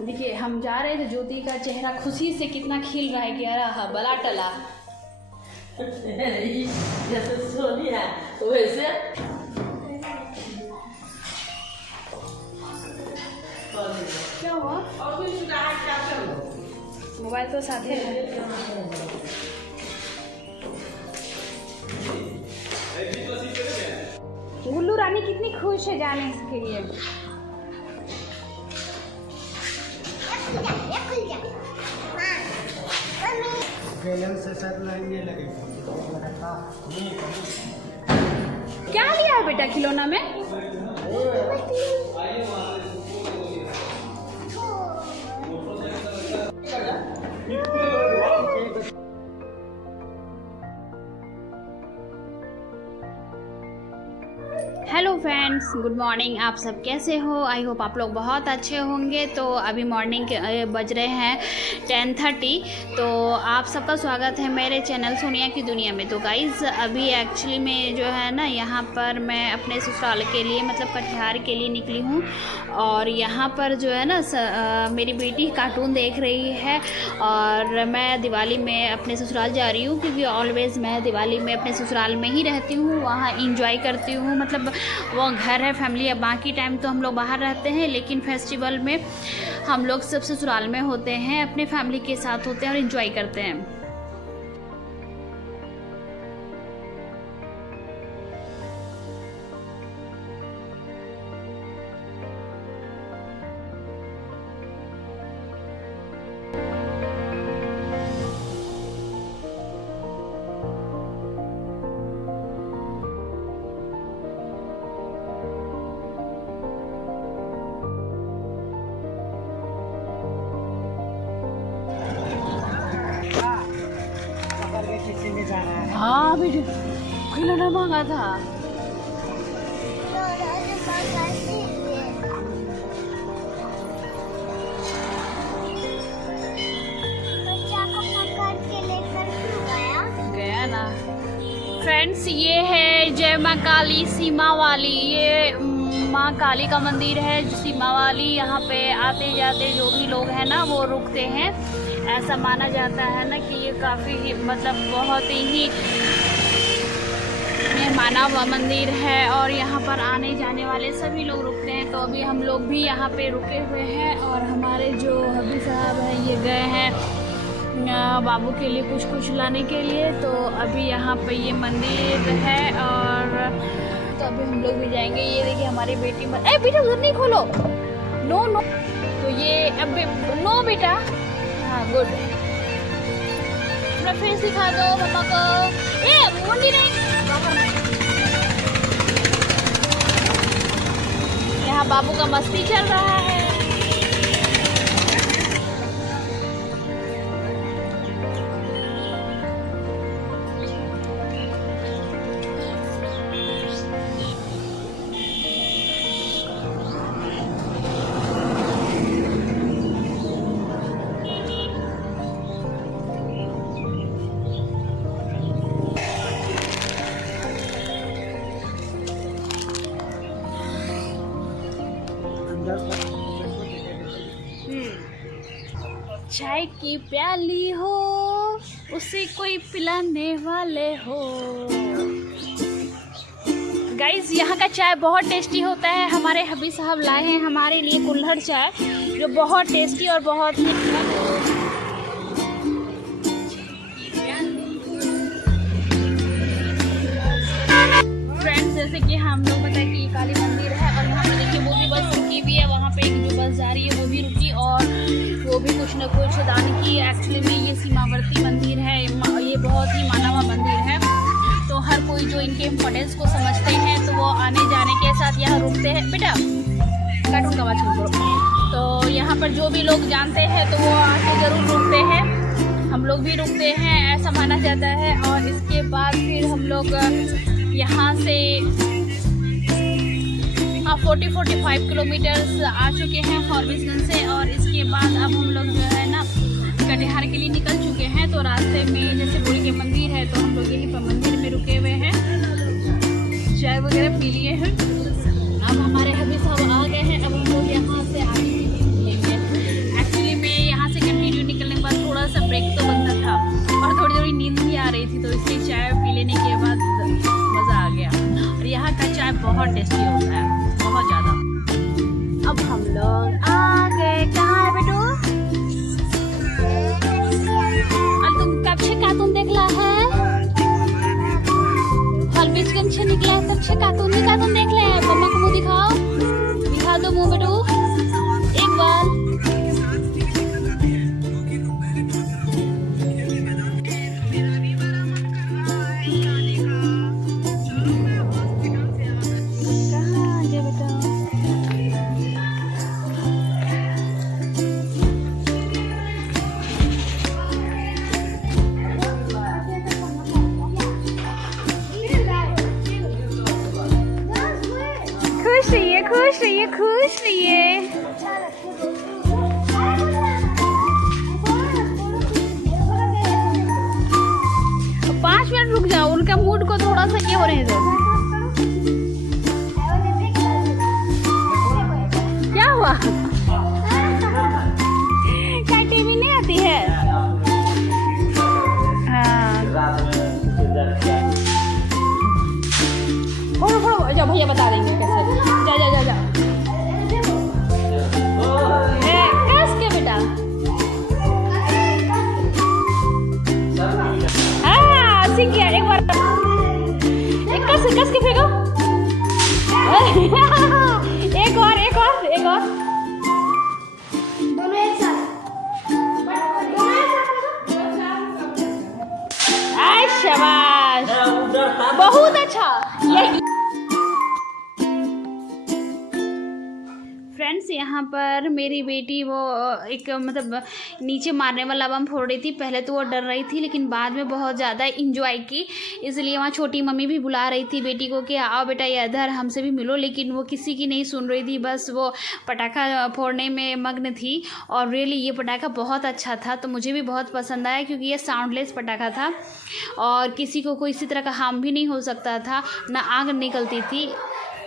देखिए हम जा रहे थे, ज्योति का चेहरा खुशी से कितना खिल रहा है कि अरे बला टला। जैसे सोनिया वैसे क्या हुआ? मोबाइल तो साथ है। गुल्लू रानी कितनी खुश है जाने के लिए। से सर ये लगेगा। क्या लिया है बेटा खिलौना में? Hello friends, good morning. आप सब कैसे हो? आई होप आप लोग बहुत अच्छे होंगे। तो अभी मॉर्निंग के बज रहे हैं 10:30। तो आप सबका स्वागत है मेरे चैनल सोनिया की दुनिया में। तो गाइज़ अभी एक्चुअली में जो है ना, यहाँ पर मैं अपने ससुराल के लिए मतलब कटिहार के लिए निकली हूँ। और यहाँ पर जो है ना मेरी बेटी कार्टून देख रही है और मैं दिवाली में अपने ससुराल जा रही हूँ, क्योंकि ऑलवेज़ मैं दिवाली में अपने ससुराल में ही रहती हूँ, वहाँ इंजॉय करती हूँ। मतलब वो घर है, फैमिली है। बाकी टाइम तो हम लोग बाहर रहते हैं, लेकिन फेस्टिवल में हम लोग सब ससुराल में होते हैं, अपने फैमिली के साथ होते हैं और एंजॉय करते हैं। हाँ बेटी, खिलौना मांगा था। गया ना। फ्रेंड्स, ये है जय माँ काली सीमा वाली। ये माँ काली का मंदिर है सीमा वाली। यहाँ पे आते जाते जो भी लोग हैं ना वो रुकते हैं। ऐसा माना जाता है ना कि ये काफ़ी मतलब बहुत ही माना हुआ मंदिर है और यहाँ पर आने जाने वाले सभी लोग रुकते हैं। तो अभी हम लोग भी यहाँ पे रुके हुए हैं और हमारे जो हबी साहब हैं ये गए हैं बाबू के लिए कुछ लाने के लिए। तो अभी यहाँ पे ये मंदिर है और तो अभी हम लोग भी जाएंगे। ये देखिए हमारी बेटी बेटा उधर नहीं खोलो, नो नो। तो ये अभी नो बेटा, हाँ गुड। अपना फेस दिखा दो मम्मा को। मुंडी नहीं। यहाँ बाबू का मस्ती चल रहा है। चाय की प्याली हो, उसे कोई पिलाने वाले हो। गाइस यहाँ का चाय बहुत टेस्टी होता है। हमारे हबी साहब लाए हैं हमारे लिए कुल्हड़ चाय, जो बहुत टेस्टी और बहुत ही फ्रेंड्स, जैसे कि हम लोग पता है कि काली मंदिर है और यहाँ पे देखिए वो भी बस रुकी भी है। वहाँ पे एक जो बस जा रही है वो भी रुकी और वो भी कुछ न कुछ दान की। एक्चुअली में ये सीमावर्ती मंदिर है, ये बहुत ही माना हुआ मंदिर है। तो हर कोई जो इनके इम्पोर्टेंस को समझते हैं तो वो आने जाने के साथ यहाँ रुकते हैं। बेटा कार्टून का आवाज़ करो। तो यहाँ पर जो भी लोग जानते हैं तो वो आके ज़रूर रुकते हैं, हम लोग भी रुकते हैं, ऐसा माना जाता है। और इसके बाद फिर हम लोग यहाँ से 40-45 किलोमीटर्स आ चुके हैं फॉरबिसगंज से। और इसके बाद अब हम लोग जो है ना कटिहार के लिए निकल चुके हैं। तो रास्ते में जैसे बुरी के मंदिर है तो हम लोग यहीं पर मंदिर में रुके हुए हैं, चाय वगैरह पी लिए हैं। अब हमारे हबी साहब आ गए हैं, अब हम लोग यहाँ से आगे निकलेंगे। बहुत टेस्टी होता है, बहुत ज़्यादा। अब हम लोग आ गए कहाँ है बेटू? तुम कब से कार्टून देखला है? हॉलबीच से निकला है तब से कार्टून देख ले। मम्मा को मुँह दिखाओ, दिखा दो मुँह बेटू एक बार। खुश रहिए, खुश रहिए। 5 मिनट रुक जाओ, उनका मूड को थोड़ा सा क्या हो रहे दो। क्या हुआ? क्या टीवी नहीं आती है? हाँ जाओ, भैया बता देंगे कैसे। जा कस के बेटा। हाँ सीख गया, एक बार एक कस के फेंको। एक और दोनों एक साथ। शाबाश, बहुत अच्छा। यही फ्रेंड्स, यहाँ पर मेरी बेटी वो एक मतलब नीचे मारने वाला बम फोड़ रही थी। पहले तो वो डर रही थी, लेकिन बाद में बहुत ज़्यादा इंजॉय की। इसलिए वहाँ छोटी मम्मी भी बुला रही थी बेटी को कि आओ बेटा ये इधर हमसे भी मिलो, लेकिन वो किसी की नहीं सुन रही थी, बस वो पटाखा फोड़ने में मग्न थी। और रियली ये पटाखा बहुत अच्छा था, तो मुझे भी बहुत पसंद आया, क्योंकि ये साउंडलेस पटाखा था और किसी को कोई इसी तरह का हार्म भी नहीं हो सकता था, ना आग निकलती थी।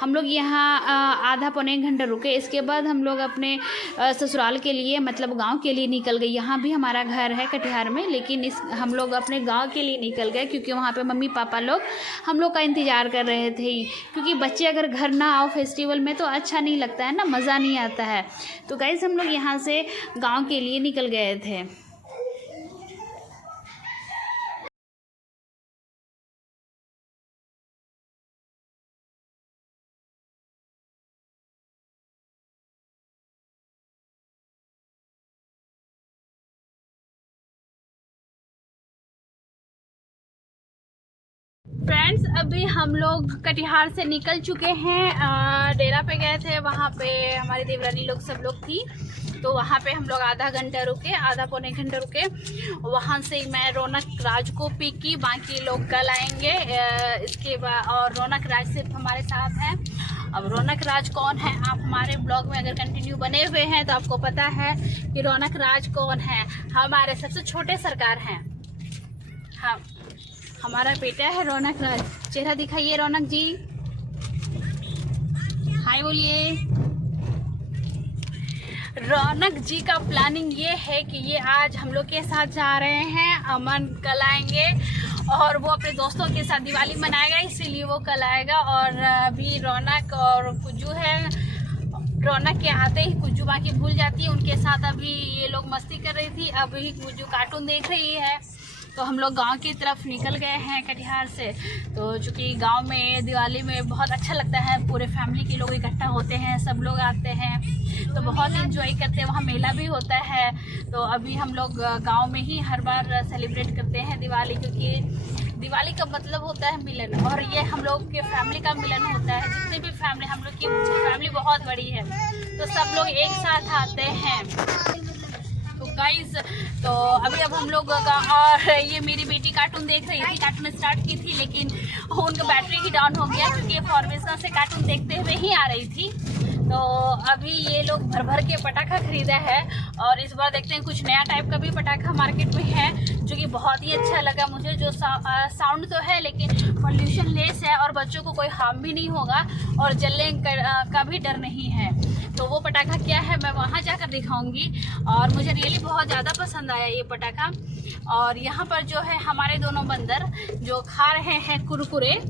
हम लोग यहाँ आधा पौने घंटा रुके। इसके बाद हम लोग अपने ससुराल के लिए मतलब गांव के लिए निकल गए। यहाँ भी हमारा घर है कटिहार में, लेकिन हम लोग अपने गांव के लिए निकल गए, क्योंकि वहाँ पे मम्मी पापा लोग हम लोग का इंतज़ार कर रहे थे। क्योंकि बच्चे अगर घर ना आओ फेस्टिवल में तो अच्छा नहीं लगता है ना, मज़ा नहीं आता है। तो गाइस हम लोग यहाँ से गाँव के लिए निकल गए थे। फ्रेंड्स, अभी हम लोग कटिहार से निकल चुके हैं। डेरा पे गए थे, वहाँ पे हमारी देवरानी लोग सब लोग थी, तो वहाँ पे हम लोग आधा पौने घंटा रुके। वहाँ से मैं रौनक राज को पिक की, बाकी लोग कल आएंगे। इसके बाद और रौनक राज सिर्फ हमारे साथ हैं। अब रौनक राज कौन है, आप हमारे ब्लॉग में अगर कंटिन्यू बने हुए हैं तो आपको पता है कि रौनक राज कौन है। हमारे सबसे छोटे सरकार हैं। हाँ, हमारा बेटा है रौनक राज। चेहरा दिखाइए रौनक जी, हाय बोलिए। रौनक जी का प्लानिंग ये है कि ये आज हम लोग के साथ जा रहे हैं, अमन कल आएंगे और वो अपने दोस्तों के साथ दिवाली मनाएगा, इसीलिए वो कल आएगा। और अभी रौनक और कुज्जू है। रौनक के आते ही कुज्जू बाकी भूल जाती है, उनके साथ अभी ये लोग मस्ती कर रही थी। अभी कुज्जू कार्टून देख रही है। तो हम लोग गांव की तरफ निकल गए हैं कटिहार से। तो चूँकि गांव में दिवाली में बहुत अच्छा लगता है, पूरे फैमिली के लोग इकट्ठा होते हैं, सब लोग आते हैं, तो बहुत एंजॉय करते हैं। वहाँ मेला भी होता है। तो अभी हम लोग गांव में ही हर बार सेलिब्रेट करते हैं दिवाली, क्योंकि दिवाली का मतलब होता है मिलन, और ये हम लोग के फैमिली का मिलन होता है। जितने भी फैमिली, हम लोग की फैमिली बहुत बड़ी है, तो सब लोग एक साथ आते हैं। तो गाइज, तो अभी अब हम लोग और ये मेरी बेटी कार्टून देख रही थी, कार्टून स्टार्ट की थी, लेकिन उनका बैटरी ही डाउन हो गया, क्योंकि ये फॉर्मेशन से कार्टून देखते हुए ही आ रही थी। तो अभी ये लोग भर भर के पटाखा खरीदा है, और इस बार देखते हैं कुछ नया टाइप का भी पटाखा मार्केट में है, जो कि बहुत ही अच्छा लगा मुझे। जो साउंड तो है, लेकिन पोल्यूशन लेस है और बच्चों को कोई हार्म भी नहीं होगा, और जलने का भी डर नहीं है। तो वो पटाखा क्या है मैं वहाँ जाकर दिखाऊंगी। और मुझे रियली बहुत ज़्यादा पसंद आया ये पटाखा। और यहाँ पर जो है हमारे दोनों बंदर जो खा रहे हैं कुरकुरे,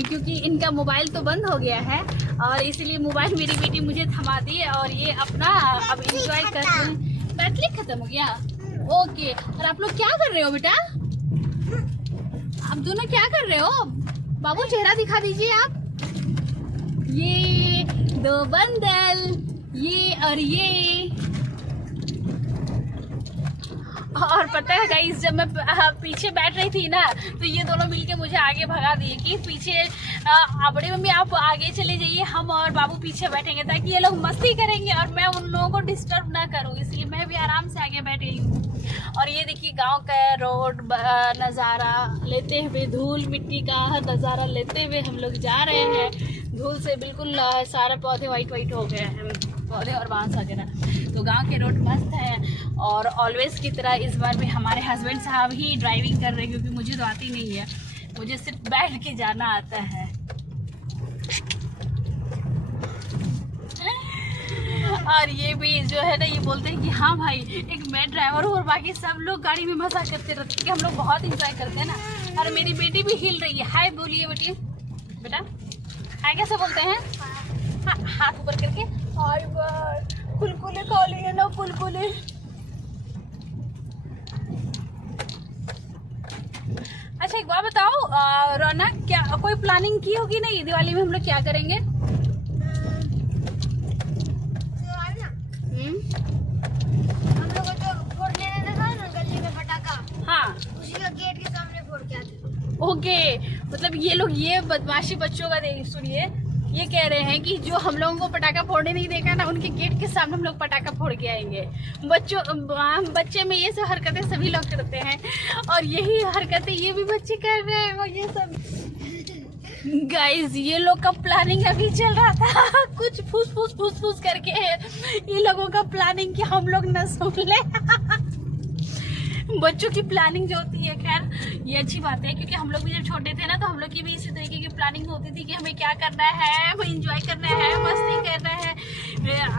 क्योंकि इनका मोबाइल तो बंद हो गया है और इसलिए मोबाइल मेरी बेटी मुझे थमा दी है और ये अपना अब इंजॉय कर रहे हैं। बैटरी खत्म हो गया। ओके, और आप लोग क्या कर रहे हो बेटा? आप दोनों क्या कर रहे हो? बाबू चेहरा दिखा दीजिए आप। ये दो बंदल, ये और ये। और पता है गाइस, जब मैं पीछे बैठ रही थी ना तो ये दोनों मिलके मुझे आगे भगा दिए कि पीछे बड़ी मम्मी आप आगे चले जाइए, हम और बाबू पीछे बैठेंगे ताकि ये लोग मस्ती करेंगे और मैं उन लोगों को डिस्टर्ब ना करूँ, इसलिए मैं भी आराम से आगे बैठ गई हूँ। और ये देखिए गांव का रोड नज़ारा लेते हुए, धूल मिट्टी का नज़ारा लेते हुए हम लोग जा रहे हैं। धूल से बिल्कुल सारे पौधे वाइट हो गए हैं, पौधे और बांस वगैरह। तो गांव के रोड मस्त है और ऑलवेज की तरह इस बार भी हमारे हस्बैंड साहब ही ड्राइविंग कर रहे हैं क्योंकि मुझे तो आती नहीं है, मुझे सिर्फ बैठ के जाना आता है। और ये भी जो है ना, ये बोलते हैं कि हाँ भाई एक मैं ड्राइवर हूँ और बाकी सब लोग गाड़ी में मजा करते रहते हैं कि हम लोग बहुत इंजॉय करते हैं ना। और मेरी बेटी भी हिल रही है। हाय बोलिए बेटी, बेटा हाय कैसे बोलते हैं? हाँ, हाथ ऊपर करके हाय बार। कुलकुले खा लिए ना, कुलकुले। अच्छा एक बात बताओ रौनक, क्या कोई प्लानिंग की होगी नहीं दिवाली में हम लोग क्या करेंगे? हम लोग को तो फोड़ने देना था ना गली में पटाखा, हाँ उसी का गेट के सामने फोड़ के आते। ओके, मतलब ये लोग ये बदमाशी बच्चों का सुनिए, ये कह रहे हैं कि जो हम लोगों को पटाखा फोड़ने नहीं देगा ना, उनके गेट के सामने हम लोग पटाखा फोड़ के आएंगे। बच्चे में ये सब हरकतें सभी लोग करते हैं और यही हरकतें ये भी बच्चे कर रहे हैं। और ये सब गाइस, ये लोग का प्लानिंग अभी चल रहा था कुछ फूस करके ये लोगों का प्लानिंग कि हम लोग न सुन ले। बच्चों की प्लानिंग जो होती है, खैर ये अच्छी बात है क्योंकि हम लोग भी जब छोटे थे ना तो हम लोग की भी इसी तरीके की प्लानिंग होती थी कि हमें क्या करना है, हमें एंजॉय करना है, मस्ती करना है।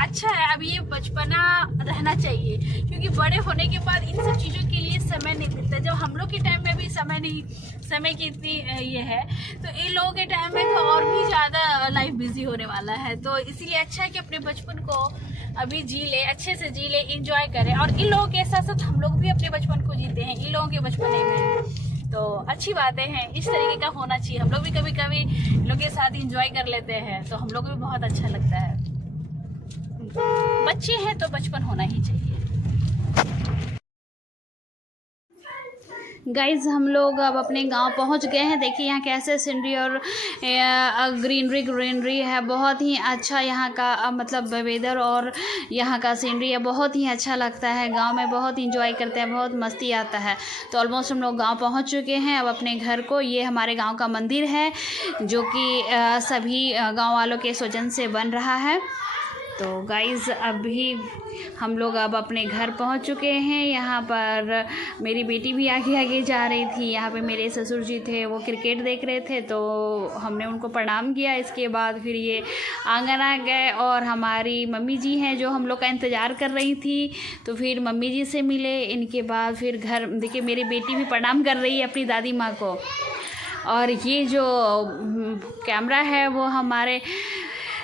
अच्छा है, अब ये बचपना रहना चाहिए क्योंकि बड़े होने के बाद इन सब चीज़ों के लिए समय नहीं मिलता। जब हम लोग के टाइम में भी समय की इतनी ये है, तो इन लोगों के टाइम में तो और भी ज़्यादा लाइफ बिजी होने वाला है। तो इसीलिए अच्छा है कि अपने बचपन को अभी जी ले, अच्छे से जी ले, एंजॉय करें। और इन लोगों के साथ साथ हम लोग भी अपने बचपन को जीते हैं इन लोगों के बचपने में, तो अच्छी बातें हैं। इस तरीके का होना चाहिए। हम लोग भी कभी कभी इन लोगों के साथ एंजॉय कर लेते हैं तो हम लोग को भी बहुत अच्छा लगता है। बच्चे हैं तो बचपन होना ही चाहिए। गाइज, हम लोग अब अपने गांव पहुंच गए हैं। देखिए यहाँ कैसे सीनरी और ग्रीनरी है, बहुत ही अच्छा यहाँ का मतलब वेदर और यहाँ का सीनरी है, बहुत ही अच्छा लगता है। गांव में बहुत इंजॉय करते हैं, बहुत मस्ती आता है। तो ऑलमोस्ट हम लोग गांव पहुंच चुके हैं अब अपने घर को। ये हमारे गांव का मंदिर है जो कि सभी गांव वालों के सौजन्य से बन रहा है। तो गाइज़, अभी हम लोग अब अपने घर पहुंच चुके हैं। यहाँ पर मेरी बेटी भी आगे जा रही थी। यहाँ पे मेरे ससुर जी थे, वो क्रिकेट देख रहे थे तो हमने उनको प्रणाम किया। इसके बाद फिर ये आंगन आ गए और हमारी मम्मी जी हैं जो हम लोग का इंतज़ार कर रही थी, तो फिर मम्मी जी से मिले। इनके बाद फिर घर देखिए मेरी बेटी भी प्रणाम कर रही है अपनी दादी माँ को। और ये जो कैमरा है वो हमारे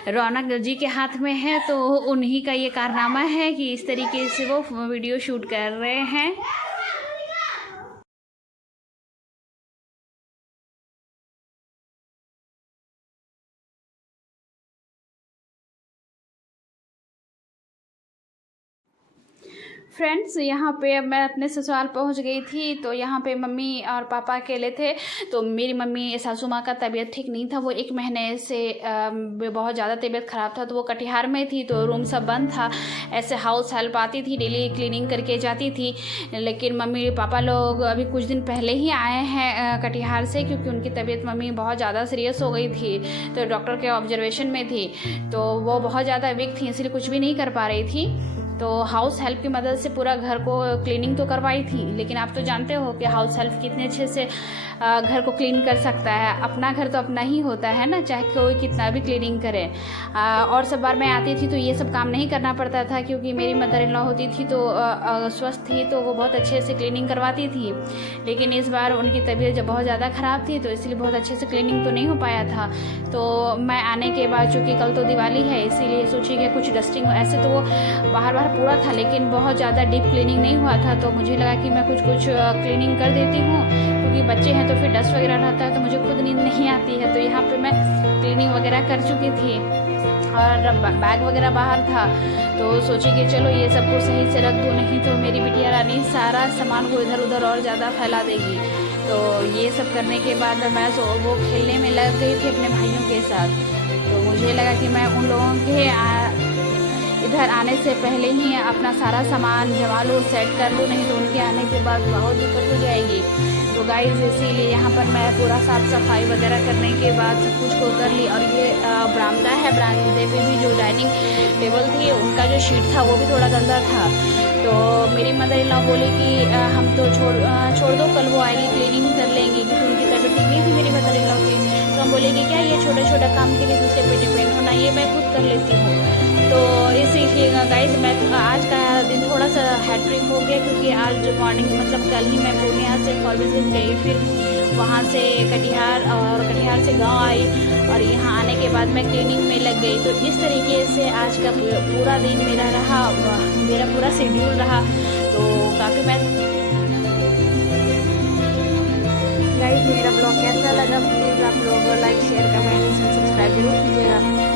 रौनक जी के हाथ में है, तो उन्हीं का ये कारनामा है कि इस तरीके से वो वीडियो शूट कर रहे हैं। फ्रेंड्स, यहाँ पे अब मैं अपने ससुराल पहुँच गई थी। तो यहाँ पे मम्मी और पापा अकेले थे। तो मेरी मम्मी सासू माँ का तबीयत ठीक नहीं था, वो 1 महीने से बहुत ज़्यादा तबीयत ख़राब था। तो वो कटिहार में थी, तो रूम सब बंद था। ऐसे हाउस हेल्प आती थी, डेली क्लीनिंग करके जाती थी। लेकिन मम्मी पापा लोग अभी कुछ दिन पहले ही आए हैं कटिहार से, क्योंकि उनकी तबीयत मम्मी बहुत ज़्यादा सीरियस हो गई थी, तो डॉक्टर के ऑब्जर्वेशन में थी। तो वो बहुत ज़्यादा वीक थी, इसलिए कुछ भी नहीं कर पा रही थी। तो हाउस हेल्प की मदद से पूरा घर को क्लीनिंग तो करवाई थी, लेकिन आप तो जानते हो कि हाउस हेल्प कितने अच्छे से घर को क्लीन कर सकता है। अपना घर तो अपना ही होता है ना, चाहे कोई कितना भी क्लीनिंग करे। और सब बार मैं आती थी तो ये सब काम नहीं करना पड़ता था, क्योंकि मेरी मदर इन लॉ होती थी तो स्वस्थ थी, तो वो बहुत अच्छे से क्लीनिंग करवाती थी। लेकिन इस बार उनकी तबीयत जब बहुत ज़्यादा ख़राब थी, तो इसलिए बहुत अच्छे से क्लीनिंग तो नहीं हो पाया था। तो मैं आने के बाद, चूँकि कल तो दिवाली है, इसीलिए सोची कि कुछ डस्टिंग, ऐसे तो वो बाहर पूरा था, लेकिन बहुत ज़्यादा डीप क्लीनिंग नहीं हुआ था। तो मुझे लगा कि मैं कुछ क्लीनिंग कर देती हूँ, क्योंकि बच्चे हैं तो फिर डस्ट वगैरह रहता है, तो मुझे खुद नींद नहीं आती है। तो यहाँ पे मैं क्लीनिंग वगैरह कर चुकी थी और बैग वगैरह बाहर था, तो सोची कि चलो ये सबको सही से रख दूँ, नहीं तो मेरी बिटिया रानी सारा सामान को इधर उधर और ज़्यादा फैला देगी। तो ये सब करने के बाद मैं वो खेलने में लग गई थी अपने भाइयों के साथ। तो मुझे लगा कि मैं उन लोगों के इधर आने से पहले ही अपना सारा सामान जमा लूँ, सेट कर लूँ, नहीं तो उनके आने के बाद बहुत दिक्कत हो जाएगी। तो गाइस इसीलिए यहाँ पर मैं पूरा साफ़ सफाई वगैरह करने के बाद सब कुछ को कर ली। और ये बरामदा है, बरामदे पे भी जो डाइनिंग टेबल थी उनका जो शीट था वो भी थोड़ा गंदा था। तो मेरी मदर इन लॉ बोली कि हम तो छोड़ दो, कल वो आएगी क्लीनिंग कर लेंगी, क्योंकि उनकी तबीयत ठीक नहीं थी मेरी मदर इन लॉ की। तो हम बोले कि क्या ये छोटे छोटे काम के लिए दूसरे पे डिपेंड होना, ये मैं खुद कर लेती हूँ। तो इसीलिए गाइस मैं आज का दिन थोड़ा सा हैट्रिक हो गया, क्योंकि आज मॉर्निंग मतलब कल ही मैं पूर्णिया से कॉलेज गई, फिर वहाँ से कटिहार और कटिहार से गांव आई, और यहाँ आने के बाद मैं क्लीनिंग में लग गई। तो इस तरीके से आज का पूरा दिन मेरा रहा, मेरा पूरा शेड्यूल रहा। तो काफ़ी मैं गाइस मेरा ब्लॉग कैसा लगा प्लीज़ आप लोग लाइक शेयर कमेंट सब्सक्राइब जरूर कीजिएगा।